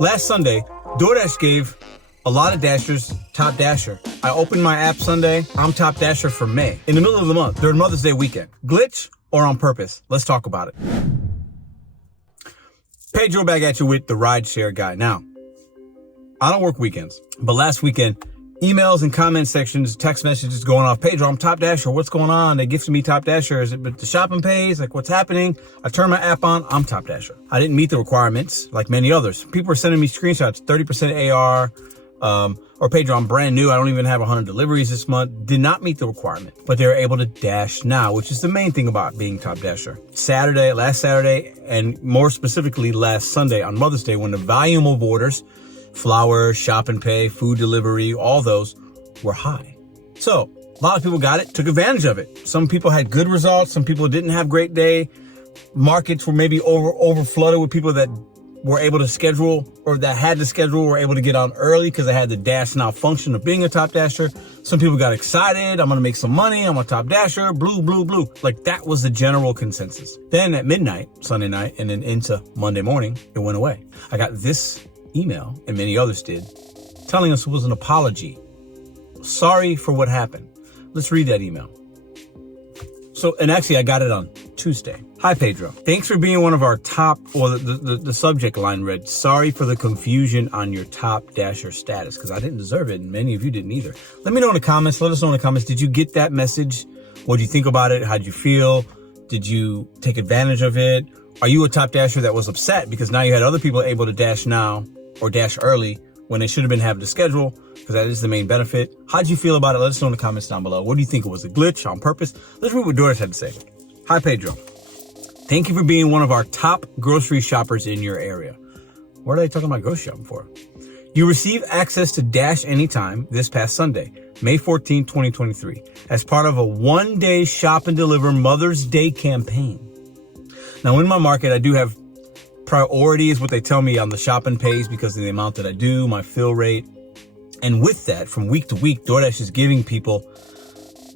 Last Sunday, DoorDash gave a lot of Dashers top Dasher. I opened my app Sunday. I'm top Dasher for May. In the middle of the month, during Mother's Day weekend. Glitch or on purpose? Let's talk about it. Pedro back at you with the RideShare Guy. Now, I don't work weekends, but last weekend, emails and comment sections, text messages going off. Pedro, I'm top Dasher. What's going on? They gifted me top Dasher. Is it the shopping pays? Like, what's happening? I turn my app on. I'm top Dasher. I didn't meet the requirements like many others. People are sending me screenshots, 30% AR, or Pedro, I'm brand new. I don't even have 100 deliveries this month. Did not meet the requirement, but they were able to dash now, which is the main thing about being top Dasher. Last Saturday, and more specifically last Sunday on Mother's Day, when the volume of orders, flowers, shop and pay, food delivery, all those were high. So a lot of people got it, took advantage of it. Some people had good results. Some people didn't have great day. Markets were maybe over flooded with people that were able to schedule or that had to schedule were able to get on early because they had the Dash Now function of being a top Dasher. Some people got excited. I'm going to make some money. I'm a top Dasher. Blue, blue, blue. Like that was the general consensus. Then at midnight, Sunday night, and then into Monday morning, it went away. I got this email, and many others did, telling us it was an apology. Sorry for what happened. Let's read that email. So, and actually I got it on Tuesday. Hi, Pedro. Thanks for being one of our top, or the subject line read, sorry for the confusion on your top Dasher status, because I didn't deserve it, and many of you didn't either. Let me know in the comments. Let us know in the comments. Did you get that message? What do you think about it? How'd you feel? Did you take advantage of it? Are you a top Dasher that was upset because now you had other people able to dash now or dash early when they should have been having to schedule, because that is the main benefit? How'd you feel about it? Let us know in the comments down below. What do you think? It was a glitch on purpose? Let's read what DoorDash had to say. Hi, Pedro. Thank you for being one of our top grocery shoppers in your area. What are they talking about grocery shopping for? You received access to Dash Anytime this past Sunday, May 14, 2023, as part of a one-day shop and deliver Mother's Day campaign. Now, in my market, I do have priority is what they tell me on the shopping pays because of the amount that I do, my fill rate. And with that, from week to week, DoorDash is giving people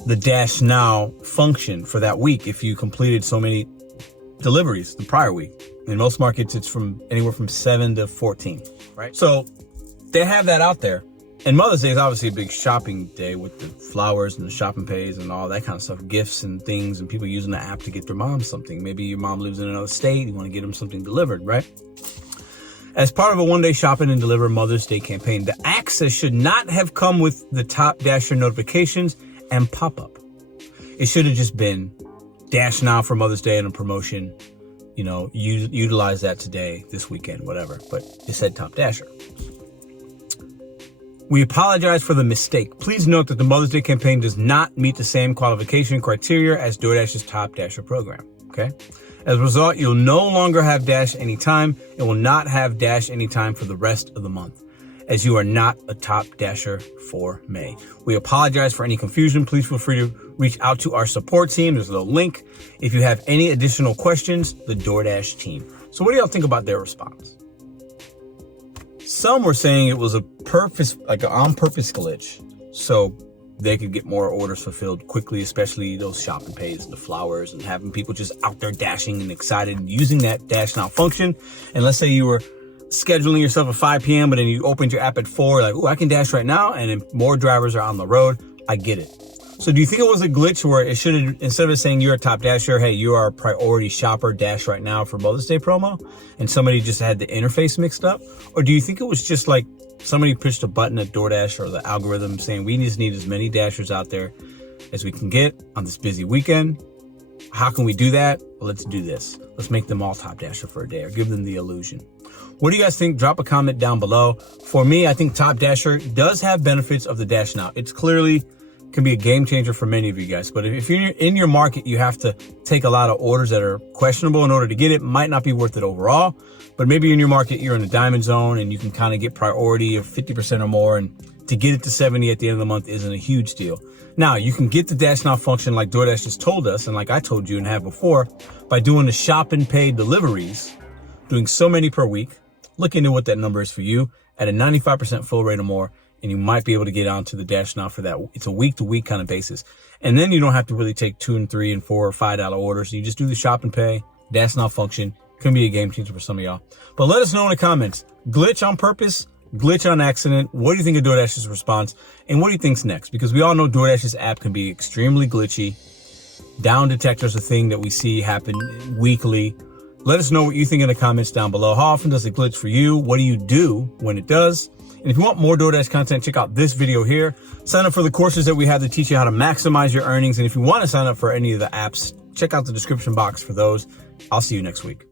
the Dash Now function for that week if you completed so many deliveries the prior week. In most markets, it's from anywhere from 7 to 14, right? So they have that out there. And Mother's Day is obviously a big shopping day with the flowers and the shopping pays and all that kind of stuff, gifts and things, and people using the app to get their mom something. Maybe your mom lives in another state, you want to get them something delivered, right? As part of a one-day shopping and deliver Mother's Day campaign, the access should not have come with the top Dasher notifications and pop-up. It should have just been Dash Now for Mother's Day and a promotion, you know, utilize that today, this weekend, whatever. But it said top Dasher. We apologize for the mistake. Please note that the Mother's Day campaign does not meet the same qualification criteria as DoorDash's top Dasher program, okay? As a result, you'll no longer have Dash Anytime and will not have Dash Anytime for the rest of the month, as you are not a top Dasher for May. We apologize for any confusion. Please feel free to reach out to our support team. There's a little link. If you have any additional questions, the DoorDash team. So what do y'all think about their response? Some were saying it was a purpose, like an on-purpose glitch, so they could get more orders fulfilled quickly, especially those shopping pays and the flowers and having people just out there dashing and excited and using that Dash Now function. And let's say you were scheduling yourself at 5 p.m., but then you opened your app at 4, like, oh, I can dash right now, and then more drivers are on the road. I get it. So do you think it was a glitch where it should have, instead of saying you're a top Dasher, hey, you are a priority shopper, dash right now for Mother's Day promo, and somebody just had the interface mixed up? Or do you think it was just like somebody pushed a button at DoorDash or the algorithm saying we just need as many Dashers out there as we can get on this busy weekend? How can we do that? Well, let's do this. Let's make them all top Dasher for a day or give them the illusion. What do you guys think? Drop a comment down below. For me, I think top Dasher does have benefits of the Dash Now. It's clearly can be a game changer for many of you guys. But if you're in your market, you have to take a lot of orders that are questionable in order to get it. Might not be worth it overall, but maybe in your market, you're in the diamond zone and you can kind of get priority of 50% or more. And to get it to 70 at the end of the month isn't a huge deal. Now, you can get the Dash Now function like DoorDash just told us, and like I told you and have before, by doing the shop and pay deliveries, doing so many per week. Look into what that number is for you at a 95% fill rate or more, and you might be able to get onto the Dash Now for that. It's a week-to-week kind of basis. And then you don't have to really take $2 and $3 and $4 or $5 orders. You just do the shop and pay, Dash Now function, Can be a game changer for some of y'all. But let us know in the comments. Glitch on purpose, glitch on accident. What do you think of DoorDash's response? And what do you think's next? Because we all know DoorDash's app can be extremely glitchy. Down detector's a thing that we see happen weekly. Let us know what you think in the comments down below. How often does it glitch for you? What do you do when it does? And if you want more DoorDash content, check out this video here. Sign up for the courses that we have to teach you how to maximize your earnings. And if you want to sign up for any of the apps, check out the description box for those. I'll see you next week.